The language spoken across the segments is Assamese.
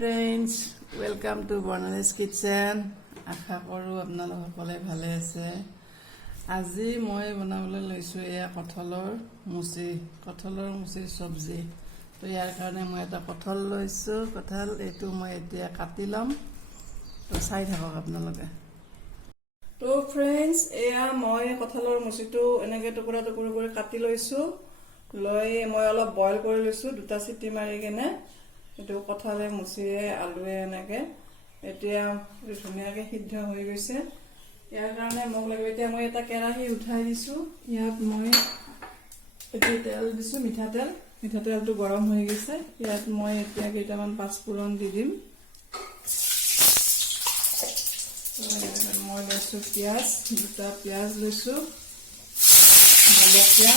Friends, welcome to Bananas Kitchen. আশা কৰোঁ আপোনালোক সকলে ভালে আছে। আজি মই বনাবলৈ লৈছোঁ এয়া কঁঠালৰ মুচিৰ চব্জি। তো ইয়াৰ কাৰণে মই এটা কঁঠাল লৈছোঁ। কঁঠাল এইটো মই এতিয়া কাটি ল'ম। তো চাই থাকক আপোনালোকে। তো ফ্ৰেণ্ডছ, এয়া মই কঁঠালৰ মুচিটো এনেকৈ টুকুৰা টুকুৰা কৰি কাটি লৈছোঁ। লৈ মই অলপ বইল কৰি লৈছোঁ, দুটা চিটি মাৰি কেনে। এইটো কঁঠালে মুচিৰে আলুৱে এনেকৈ এতিয়া ধুনীয়াকৈ সিদ্ধ হৈ গৈছে। ইয়াৰ কাৰণে মোক লাগিব, এতিয়া মই এটা কেৰাহী উঠাই দিছোঁ। ইয়াত মই এতিয়া তেল দিছোঁ, মিঠাতেলটো গৰম হৈ গৈছে। ইয়াত মই এতিয়া কেইটামান পাঁচফোৰণ দি দিম। মই লৈছোঁ পিঁয়াজ, দুটা পিঁয়াজ লৈছোঁ, জলকীয়া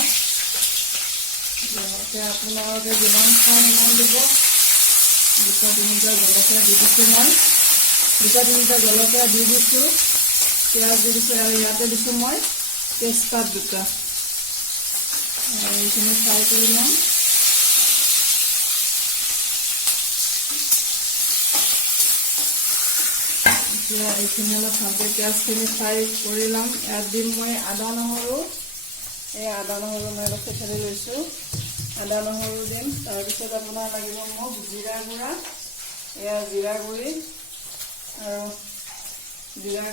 আপোনালোকে যিমান খায় সিমান দিব। দুটা তিনিটা জলকীয়া দি দিছোঁ, পিঁয়াজ দি দিছোঁ আৰু ইয়াতে দিছোঁ মই তেজপাত দুটা। এইখিনি ফ্ৰাই কৰি ল'ম। এতিয়া এইখিনি অলপ ভালকৈ পিঁয়াজখিনি ফ্ৰাই কৰি ল'ম। ইয়াত দিম মই আদা নহৰু। এই আদা নহৰু মই অলপ থেঠালি লৈছোঁ। আদা নহৰু দিম। তাৰপিছত আপোনাৰ লাগিব মোক জিৰা গুড়া, এয়া জিৰা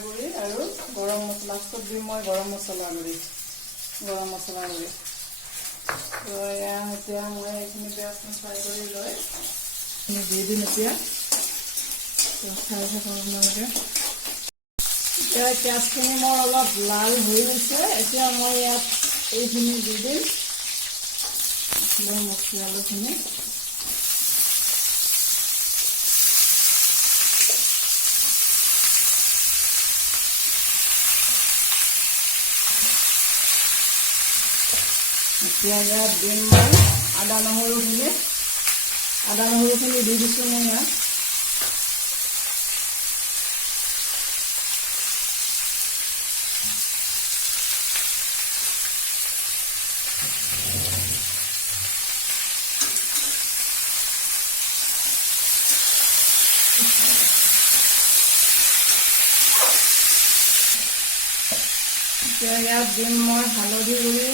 গুড়ি আৰু গৰম মছলা। লাষ্টত দিম মই গৰম মছলা গুড়ি। তো এয়া এতিয়া মই এইখিনি পিঁয়াজখিনি ফ্ৰাই কৰি লৈ দি দিম। এতিয়া খাই থাকক আপোনালোকে। এতিয়া পিঁয়াজখিনি মোৰ অলপ লাল হৈ গৈছে। এতিয়া মই ইয়াত এইখিনি দি দিম, মছলাখিনি। এতিয়া ইয়াত দিম মই আদা নহৰুখিনি দি দিছোঁ মই ইয়াত। এতিয়া ইয়াত দিম মই হালধি গুড়ি,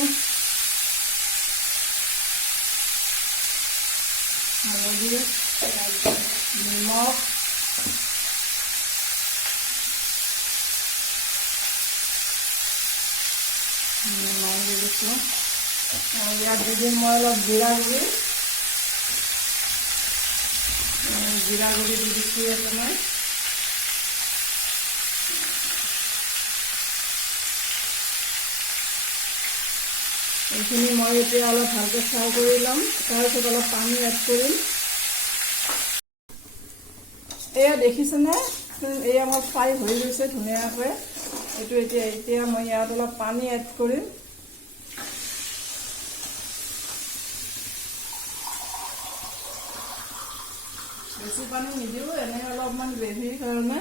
নিমখ, দি দিছোঁ। ইয়াত দি দিম মই অলপ জিৰা গুড়ি দি দিছোঁ ইয়াত মই। এইখিনি মই এতিয়া অলপ ভালকৈ ফ্ৰাই কৰি ল'ম। তাৰপিছত অলপ পানী এড কৰিম। এয়া দেখিছেনে, এয়া মোৰ ফ্ৰাই হৈ গৈছে ধুনীয়াকৈ। এতিয়া মই ইয়াত অলপ পানী এড কৰিম। বেছি পানী নিদিওঁ, এনে অলপমান গ্ৰেভিৰ কাৰণে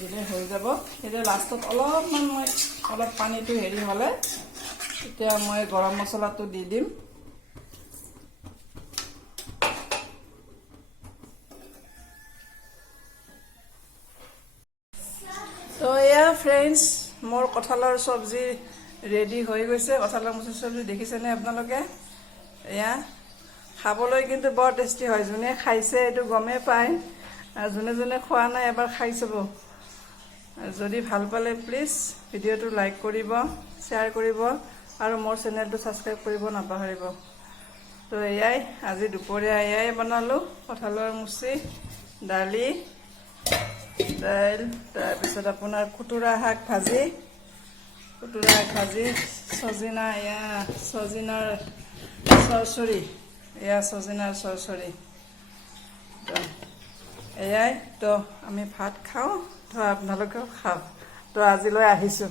দিলে হৈ যাব। এতিয়া লাষ্টত অলপমান মই পানীটো হ'লে এতিয়া মই গৰম মছলাটো দি দিম। তো এয়া ফ্ৰেণ্ডছ, মোৰ কঁঠালৰ চব্জি ৰেডি হৈ গৈছে। কঁঠালৰ মুচিৰ চব্জি দেখিছেনে আপোনালোকে? এয়া খাবলৈ কিন্তু বৰ টেষ্টি হয়। যোনে খাইছে এইটো গমেই পায়, আৰু যোনে খোৱা নাই এবাৰ খাই চাব। যদি ভাল পালে প্লিজ ভিডিঅ'টো লাইক কৰিব, শ্বেয়াৰ কৰিব আৰু মোৰ চেনেলটো ছাবস্ক্ৰাইব কৰিব নাপাহৰিব। তো এয়াই আজি দুপৰীয়া এয়াই বনালোঁ, কঁঠালৰ মুচি, দাইল, তাৰপিছত আপোনাৰ খুতুৰা শাক ভাজি, ছজিনাৰ চৰচৰি। তো এয়াই, তো আমি ভাত খাওঁ, তো আপোনালোকেও খাওক। তো আজিলৈ আহিছোঁ।